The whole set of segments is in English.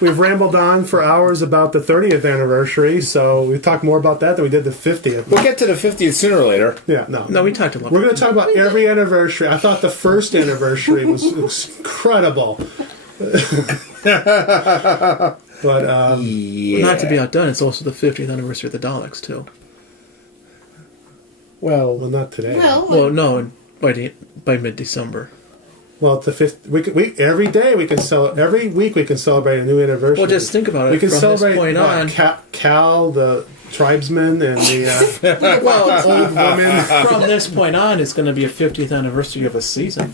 we've rambled on for hours about the 30th anniversary, so we talked more about that than we did the 50th. We'll get to the 50th sooner or later. Yeah, no. No, we talked about We're going to talk about every anniversary. I thought the first anniversary was incredible. But, Yeah. Not to be outdone, it's also the 50th anniversary of the Daleks, too. well, not today. Well, no, by mid-December. Well, the fifth. Every day we can every week we can celebrate a new anniversary. Well, just think about it. We can From celebrate this point on. Cal, the tribesman, and the Well, old woman. from this point on, it's going to be a 50th anniversary of a season.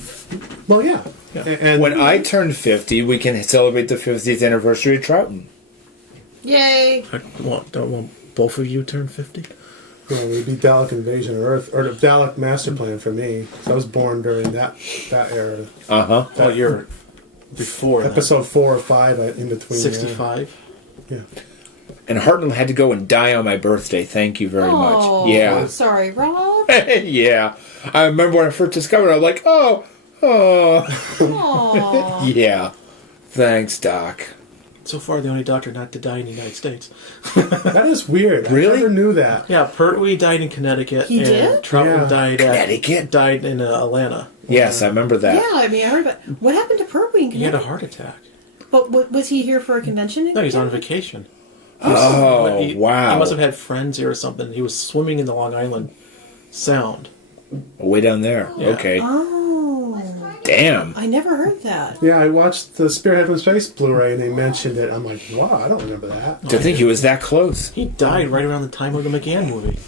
Well, yeah. Yeah. And When I turn 50, we can celebrate the 50th anniversary of Troughton. Yay! Don't want both of you turn 50? it would be Dalek Invasion of Earth, or the Dalek Master Plan for me. So I was born during that era. Uh-huh. Oh, you're before Episode 4 or 5 in between. 65? Yeah. And Hartnell had to go and die on my birthday. Thank you very Oh, much. Yeah. sorry, Rob. Yeah. I remember when I first discovered it, I was like, oh. Aw. Yeah. Thanks, Doc. So far, the only doctor not to die in the United States. That is weird. Really? I never knew that. Yeah, Pertwee died in Connecticut. He and did? Troutman Yeah. died in Atlanta. Yes, I remember that. Yeah, I mean, I heard about... What happened to Pertwee in He had a Connecticut? heart attack. But was he here for a convention? No, he's on vacation. Oh, He wow. must have had friends here or something. He was swimming in the Long Island Sound. Way down there. Yeah. Okay. Oh. Damn. I never heard that. Yeah, I watched the Spearhead from Space Blu-ray, and they mentioned it. I'm like, wow, I don't remember that. To think he was that close. He died right around the time of the McGann movie.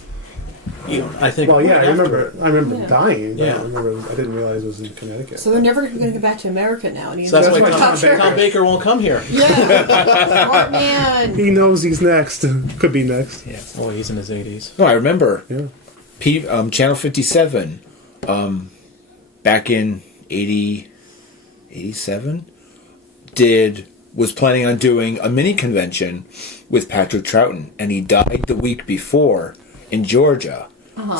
I think. Well, yeah, right I remember. after. I remember Yeah. dying. But Yeah. I didn't realize it was in Connecticut. So they're never going to go back to America now. And he's So that's why That's why Tom Baker won't come here. Yeah. Smart man. He knows he's next. Could be next. Yeah. Oh, he's in his 80s. No, I remember. Yeah. Channel 57, back in 87, was planning on doing a mini convention with Patrick Troughton, and he died the week before in Georgia.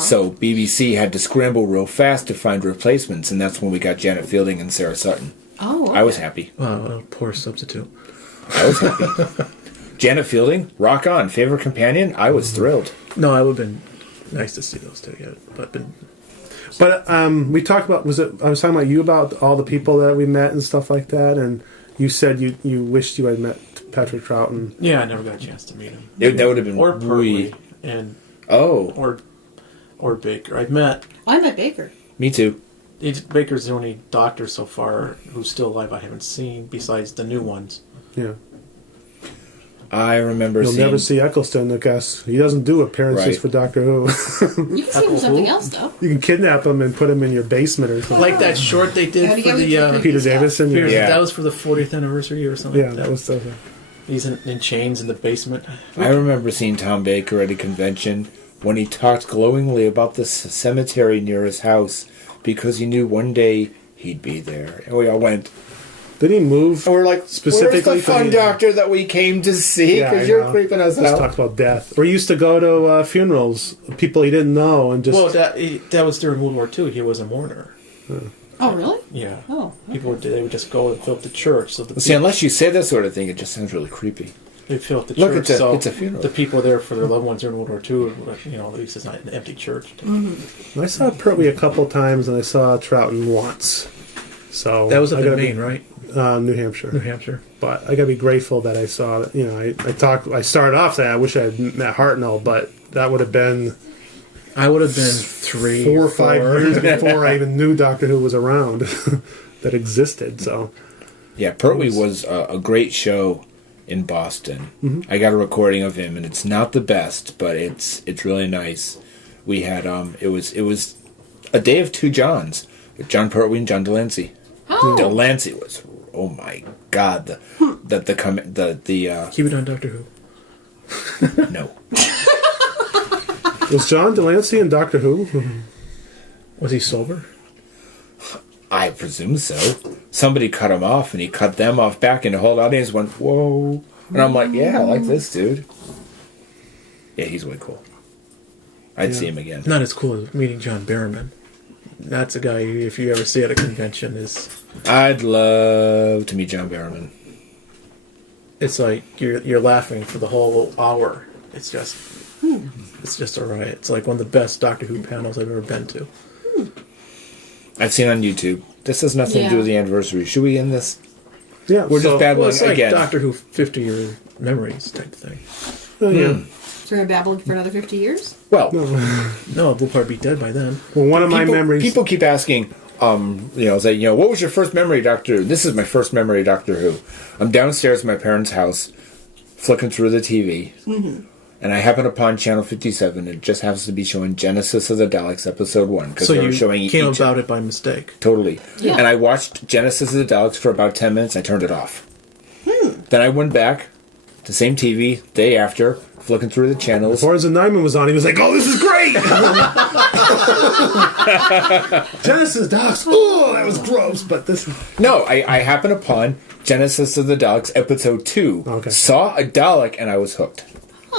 So BBC had to scramble real fast to find replacements, and that's when we got Janet Fielding and Sarah Sutton. Oh, I was happy. Oh, poor substitute. I was happy. Janet Fielding, rock on. Favorite companion? I was thrilled. No, it would have been nice to see those two. Yeah, But we talked about. I was talking about you about all the people that we met and stuff like that, and you said you wished you had met Patrick Troughton. yeah, I never got a chance to meet him. That would have been Or Pertwee way... and Oh, or Baker. I've met. I met Baker. me too. Baker's the only doctor so far who's still alive I haven't seen, besides the new ones. Yeah, I remember you'll seeing... never see Eccleston, I guess. He doesn't do appearances Right. for Doctor Who. You can see him in something else, though. You can kidnap him and put him in your basement or something. Like that short they did Gotta for go the with Peter stuff. Davison. Peter- Yeah. that was for the 40th anniversary or something. Yeah, like that was so. He's in chains in the basement. I remember seeing Tom Baker at a convention when he talked glowingly about the cemetery near his house because he knew one day he'd be there. And we all went... Did he move? And we're like, Specifically where's the for fun the- doctor that we came to see? Yeah, Because I you're know. creeping us Just out. talk about death. We used to go to funerals, people he didn't know, and just Well, that was during World War II. He was a mourner. Oh, really? Yeah. Oh. People would just go and fill up the church. So the See, unless you say that sort of thing, it just sounds really creepy. they fill up the Look, church. it's a funeral. The people there for their loved ones during World War II. At least it's not an empty church. I saw Pertwee a couple times, and I saw Troughton once. So That was up I in gotta Maine, right? New Hampshire. New Hampshire. But I gotta be grateful that I saw it. I started off saying I wish I had met Hartnell, but that would have been I would have been 3 4 or 5 years before I even knew Doctor Who was around that existed. So Yeah, Pertwee was a great show in Boston. I got a recording of him, and it's not the best, but it's really nice. We had it was a day of two Johns, with John Pertwee and John Delancey. Oh. Delancey was, oh my God, the Keep it on Doctor Who. no. was John Delancey in Doctor Who? Was he sober? I presume so. Somebody cut him off, and he cut them off back, and the whole audience went, whoa. And I'm like, yeah, I like this dude. Yeah, he's way cool. I'd see him again. Not as cool as meeting John Barrowman. That's a guy, if you ever see at a convention, is... I'd love to meet John Barrowman. it's like you're laughing for the whole hour. It's just a riot. It's like one of the best Doctor Who panels I've ever been to. I've seen on YouTube. This has nothing to do with the anniversary. Should we end this? Yeah, We're just babbling it's like again. Doctor Who 50-year memories type thing. yeah. So we're babbling for another 50 years? Well, No, we'll probably be dead by then. Well, one of my memories. People keep asking, what was your first memory of Doctor Who? This is my first memory of Doctor Who. I'm downstairs in my parents' house, flicking through the TV, and I happen upon Channel 57. It just happens to be showing Genesis of the Daleks, Episode 1. Because So they were you showing came each... about it by mistake. Totally. Yeah. And I watched Genesis of the Daleks for about 10 minutes. I turned it off. Then I went back to same TV, day after, flicking through the channels. Before the Nyman was on, he was like, "Oh, this is great!" Genesis Daleks. Oh, that was gross, but this. No, I happened upon Genesis of the Daleks, Episode 2. Okay. Saw a Dalek, and I was hooked.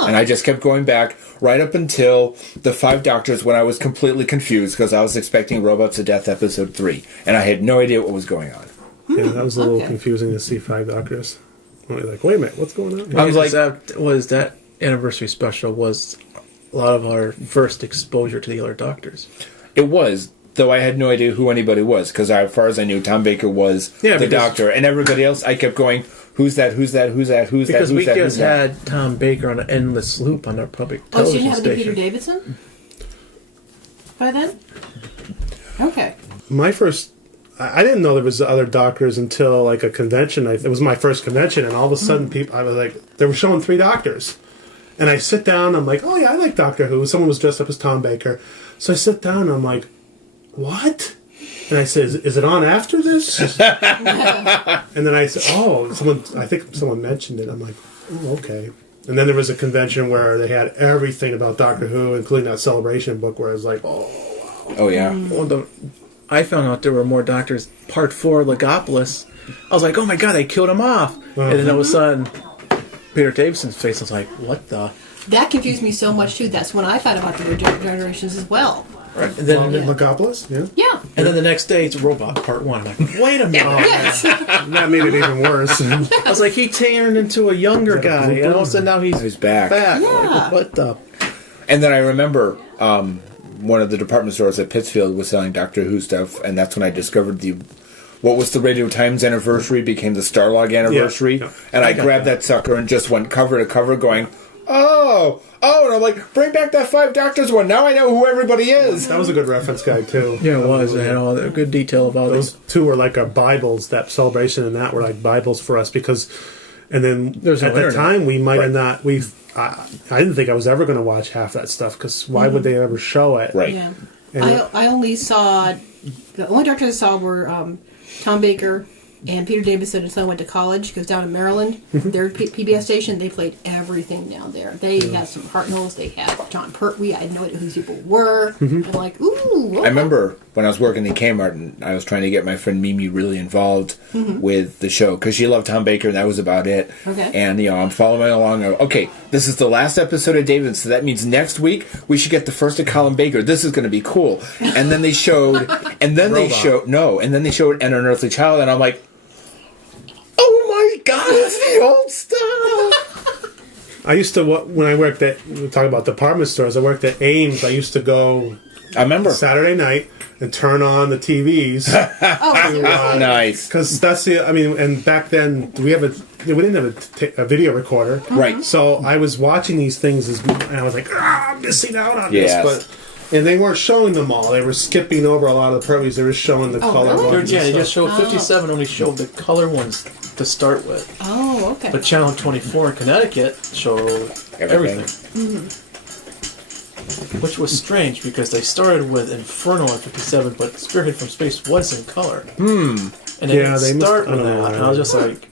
And I just kept going back right up until the Five Doctors when I was completely confused because I was expecting Robots of Death, Episode 3. And I had no idea what was going on. Yeah, that was a little Okay. confusing to see Five Doctors. You're like, wait a minute, what's going on? I was like- that anniversary special was a lot of our first exposure to the other Doctors. It was, though I had no idea who anybody was because as far as I knew, Tom Baker was Yeah, the because- Doctor. And everybody else, I kept going, who's that, who's that, who's that, who's that, Because who's we that, just who's that? had Tom Baker on an endless loop on our public Oh, so you television didn't have any Peter station. Davidson? By then? Okay. My first. I didn't know there was other Doctors until like a convention. It was my first convention, and all of a sudden, people. I was like, they were showing 3 Doctors, and I sit down. I'm like, oh yeah, I like Doctor Who. Someone was dressed up as Tom Baker, so I sit down. and I'm like, what? And I said, is it on after this? And then I said, oh, I think someone mentioned it. I'm like, oh, okay. And then there was a convention where they had everything about Doctor Who, including that Celebration book, where I was like, oh. Oh, yeah. I found out there were more Doctors. Part 4, Legopolis. I was like, oh my god, they killed him off. And then all of a sudden, Peter Davison's face was like, what the? That confused me so much, too. That's when I found out the generations as well. Right. And then, Legopolis? Yeah. Yeah. and then the next day, it's Robot Part 1. I'm like, wait a minute. Yes. That made it even worse. I was like, he turned into a younger Is that a guy. And all of a sudden now He's back. back. Yeah. Like, what the? And then I remember one of the department stores at Pittsfield was selling Doctor Who stuff, and that's when I discovered what was the Radio Times anniversary became the Starlog anniversary, Yeah. and I grabbed that sucker and just went cover to cover going, oh, and I'm like, bring back that Five Doctors one, now I know who everybody is. That was a good reference guide, too. Yeah, it was. It had all the good detail of all Those those. 2 were like our Bibles. That Celebration and that were like Bibles for us because... And then There's no at the internet. time, we might have not... I didn't think I was ever going to watch half that stuff because why would they ever show it? Right. Yeah. And I only saw... The only Doctors I saw were Tom Baker and Peter Davison until I went to college, because down in Maryland, their PBS station, they played everything down there. They had some Hartnells, they had John Pertwee, I had no idea who these people were. I'm like, ooh. I remember when I was working in Kmart and I was trying to get my friend Mimi really involved with the show because she loved Tom Baker and that was about it. Okay. And, I'm following along. Okay, this is the last episode of David, so that means next week we should get the first of Colin Baker. This is going to be cool. And then they showed, and then they showed An Unearthly Child, and I'm like, oh my god, it's the old stuff. I used to, when I worked at, we talk about department stores, I worked at Ames. I used to go I remember. Saturday night and turn on the TVs. Nice. Because that's and back then, we didn't have a video recorder. Right. So I was watching these things and I was like, I'm missing out on Yes. this. And they weren't showing them all. They were skipping over a lot of the Pertwees. They were showing the color really? ones. Yeah, they and just stuff. showed 57 only showed the color ones to start with. Oh, okay. But Channel 24 in Connecticut showed everything. Which was strange because they started with Inferno in 57, but Spearhead from Space was in color. And they Yeah, didn't they start must- with I don't know that. why. And I was just like,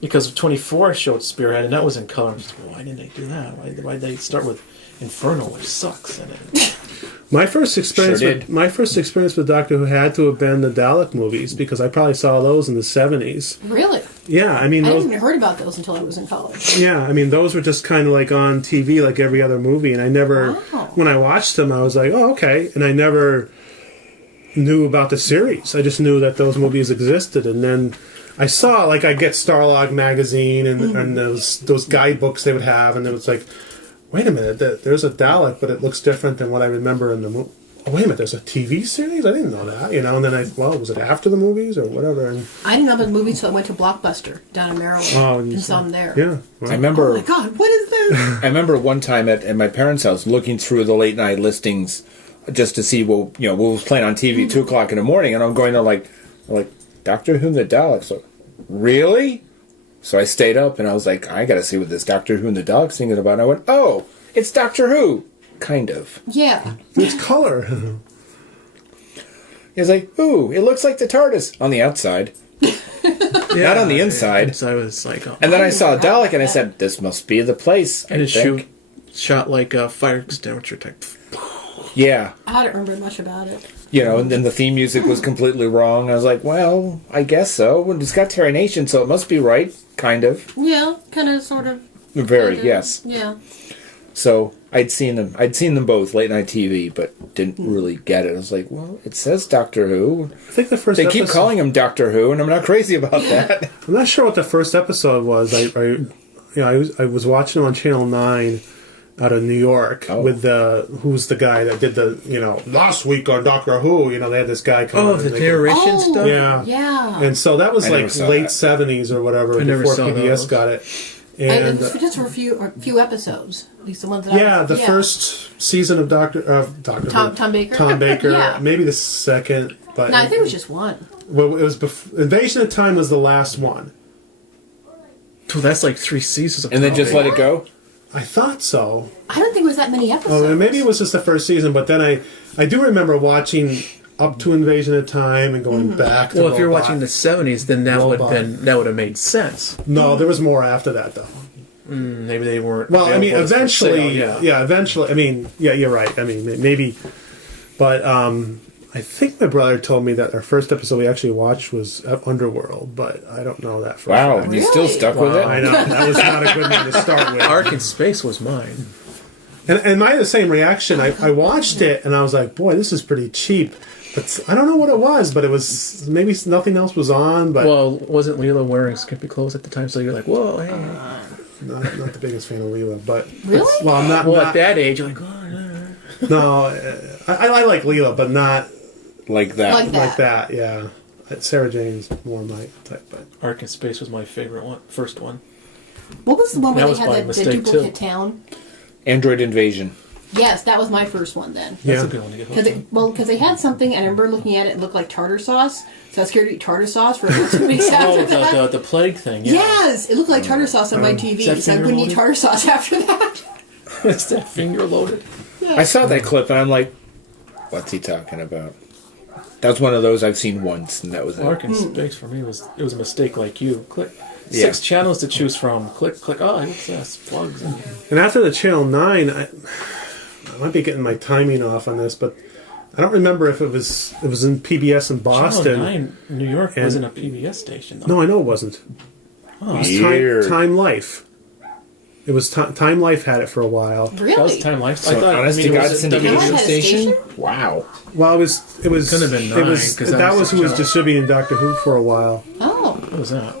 because 24 showed Spearhead and that was in color. I'm just like, why didn't they do that? Why did they start with Inferno, which sucks? And My first experience Sure with did. my first experience with Doctor Who had to have been the Dalek movies because I probably saw those in the 70s. Really? Yeah, I mean I those. didn't even heard about those until I was in college. Yeah, I mean those were just kind of like on TV like every other movie, and I never. Wow. When I watched them, I was like, oh okay, and I never knew about the series. I just knew that those movies existed, and then I saw, like, I'd get Starlog magazine and those guidebooks they would have, and it was like, wait a minute, there's a Dalek, but it looks different than what I remember in the movie. Oh, wait a minute, there's a TV series? I didn't know that, you know, and then was it after the movies or whatever? And I didn't know about the movie, so I went to Blockbuster down in Maryland and saw them there. yeah. I remember. Oh my God, what is this? I remember one time at my parents' house looking through the late night listings just to see what was playing on TV at 2:00 in the morning, and I'm going to like Doctor Who and the Daleks. Like, really? So I stayed up and I was like, I got to see what this Doctor Who and the Daleks thing is about. And I went, oh, it's Doctor Who, kind of. Yeah. It's color. He's like, ooh, it looks like the TARDIS on the outside, not on the inside. So I was like, oh. And then I saw a Dalek and I said, this must be the place. And I it think. shot like a fire extinguisher type. Yeah. I don't remember much about it. And then the theme music was completely wrong. I was like, well, I guess so. It's got Terry Nation, so it must be right, kind of. Yeah, kind of, sort of. Very, Kinda, yes. Yeah. So I'd seen them both late night TV, but didn't really get it. I was like, well, it says Doctor Who. I think the first They episode, keep calling him Doctor Who, and I'm not crazy about that. I'm not sure what the first episode was. I was watching it on Channel 9 out of New York with who's the guy that did the last week on Doctor Who. They had this guy come. Oh, the narration stuff. Yeah, Yeah. and so that was I never like saw late that. '70s or whatever I never before saw PBS those. got it. It And was just for a few episodes. At least the ones that the first season of Doctor Who. Tom Baker. Tom Baker, Yeah. maybe the second, but No, I think it was just one. well, it was Invasion of Time was the last one. Oh, that's like 3 seasons of And then Tom just Baker. let it go? I thought so. I don't think it was that many episodes. Oh, maybe it was just the first season, but then I do remember watching up to Invasion of Time and going back to Well, if you're Robot. watching the 70s, then that would Robot. have made sense. No, there was more after that, though. Maybe they weren't. Well, I mean, available for eventually, sale, yeah, eventually. I mean, yeah, you're right. I mean, maybe, but I think my brother told me that our first episode we actually watched was Underworld, but I don't know that for a Wow, fact. and you still Really? stuck with I it? know that was not a good one to start with. Ark in Space was mine. And I had the same reaction. I watched it and I was like, boy, this is pretty cheap. But I don't know what it was, but it was maybe nothing else was on. But Well, wasn't Leela wearing skimpy clothes at the time? So you're like, whoa, hey. not the biggest fan of Leela. But Really? well, I'm not. Well, not at that age, you're like, oh, no, I like Leela, but not Like that. Like that. like that. Yeah, Sarah Jane's more my type. But Ark in Space was my favorite one, first one. What was the one where That they was had by the mistake, duplicate too. town? Android Invasion. Yes, that was my first one then. That's Yeah. a good one to get hooked on. Because they had something, and I remember looking at it, it looked like tartar sauce. So I was scared to eat tartar sauce for about 2 weeks after Oh, that. the plague thing. Yeah. Yes, it looked like tartar sauce on my TV, Is that so I couldn't eat finger-loaded? tartar sauce after that. It's that finger loaded. I saw that clip and I'm like, what's he talking about? That was one of those I've seen once, and that was it. Ark in Space for me was a mistake like you. Click. Yeah. 6 channels to choose from. Click. Oh, what's this? Plugs. and after the Channel 9, I might be getting my timing off on this, but I don't remember if it was in PBS in Boston. Channel 9, New York And- wasn't a PBS station. Though. No, I know it wasn't. Oh, It was Weird. Time Life. It was Time Life had it for a while. Really? that was Time Life. So, honest to it God, was a syndication Time Life had a station? station? Wow. Well, it was. Couldn't have been it was 9, 'cause that that was was who was Channel- distributing Doctor Who for a while. Oh. What was that?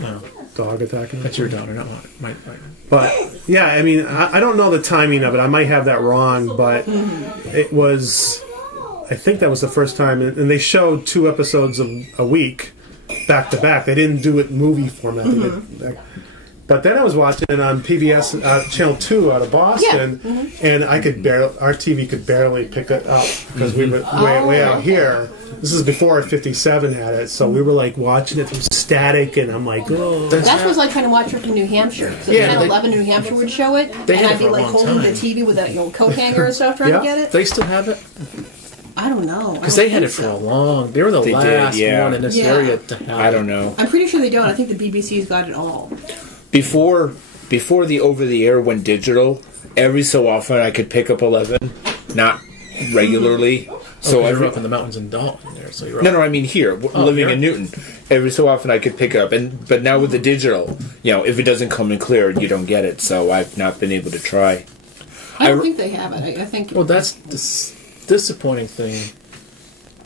No, Dog attacking. that's your daughter, not mine. But yeah, I mean, I don't know the timing of it. I might have that wrong, but it was. I think that was the first time, and they showed 2 episodes a week, back to back. They didn't do it in movie format. They did, but then I was watching it on PBS Channel 2 out of Boston, and I could our TV could barely pick it up because we were way out here. This is before 57 had it, so we were like watching it through static, and I'm like, oh. That's what like trying to watch it from New Hampshire. So Yeah, Channel they- 11 New Hampshire would show it, They and had it I'd be for a like long holding the time. TV with a coat hanger and stuff trying Yeah. to get it. They still have it I don't know. because they had it for a long. They were the They did, last yeah. one in this Yeah. area to have. I don't know. I'm pretty sure they don't. I think the BBC's got it all. Before the over-the-air went digital, every so often I could pick up 11, not regularly. So So you're up in the mountains in Dalton there. So you're no, I mean here, living here? in Newton. Every so often I could pick up, but now with the digital, if it doesn't come in clear, you don't get it. So I've not been able to try. I don't I- think they have it. I think. Well, that's the disappointing thing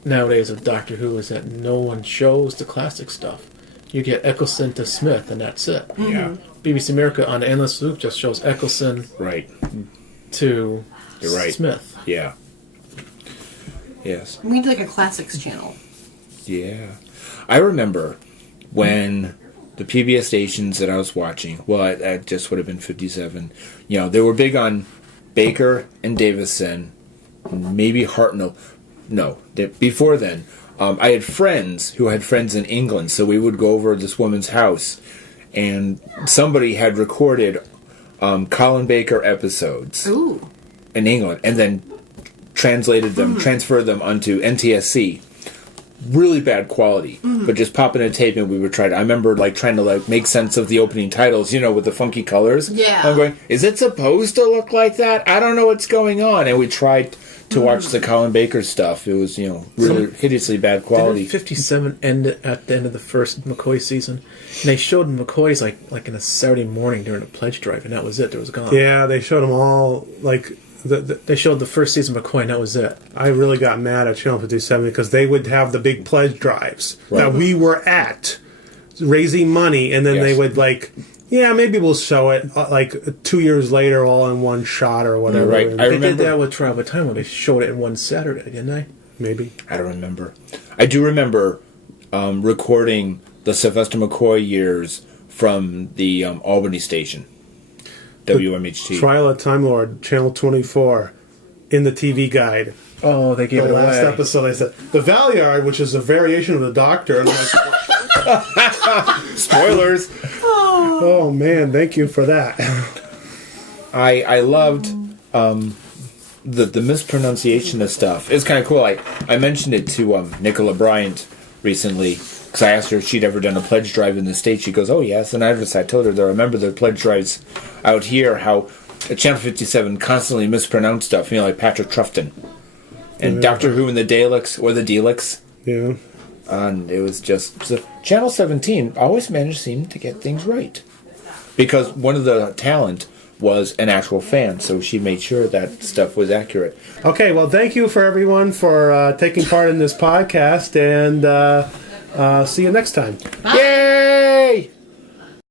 nowadays of Doctor Who is that no one shows the classic stuff. You get Eccleston to Smith, and that's it. Yeah. BBC America on Endless Loop just shows Eccleston Right. to You're right. Smith. Yeah. Yes. We need like a classics channel. Yeah. I remember when the PBS stations that I was watching, well, I just would have been 57, they were big on Baker and Davison, maybe Hartnell. No, before then. I had friends who had friends in England, so we would go over to this woman's house, and somebody had recorded Colin Baker episodes Ooh. in England, and then translated them, transferred them onto NTSC. Really bad quality, but just popping a tape and we would try to. I remember trying to make sense of the opening titles, with the funky colors. Yeah. I'm going, is it supposed to look like that? I don't know what's going on. And we tried to watch the Colin Baker stuff. It was, really hideously bad quality. Didn't 57 end at the end of the first McCoy season? And they showed McCoy's like in a Saturday morning during a pledge drive, and that was it. There was gone. Yeah, they showed them all, They showed the first season of McCoy, and that was it. I really got mad at Channel 57 because they would have the big pledge drives that we were at, raising money, and then Yes. they would maybe we'll show it 2 years later all in one shot or whatever. Right. And I They remember- did that with Trial by Time when they showed it in one Saturday, didn't they? maybe. I don't remember. I do remember recording the Sylvester McCoy years from the Albany station, WMHT. Trial of Time Lord, Channel 24, in the TV guide. Oh, they gave The it last away. episode, they said the Valiard, which is a variation of the Doctor. And I'm like, Spoilers. oh man, thank you for that. I loved the mispronunciation of stuff. It's kind of cool. I mentioned it to Nicola Bryant recently because I asked her if she'd ever done a pledge drive in the States. She goes, "Oh yes," and I told her that I remember the pledge drives out here. How Channel 57 constantly mispronounced stuff. Like Patrick Troughton and Doctor Who and the Daleks or the Daleks. Yeah. And it was just Channel 17 always managed to get things right because one of the talent was an actual fan, so she made sure that stuff was accurate. Okay, well, thank you for everyone for taking part in this podcast, and see you next time. Yay!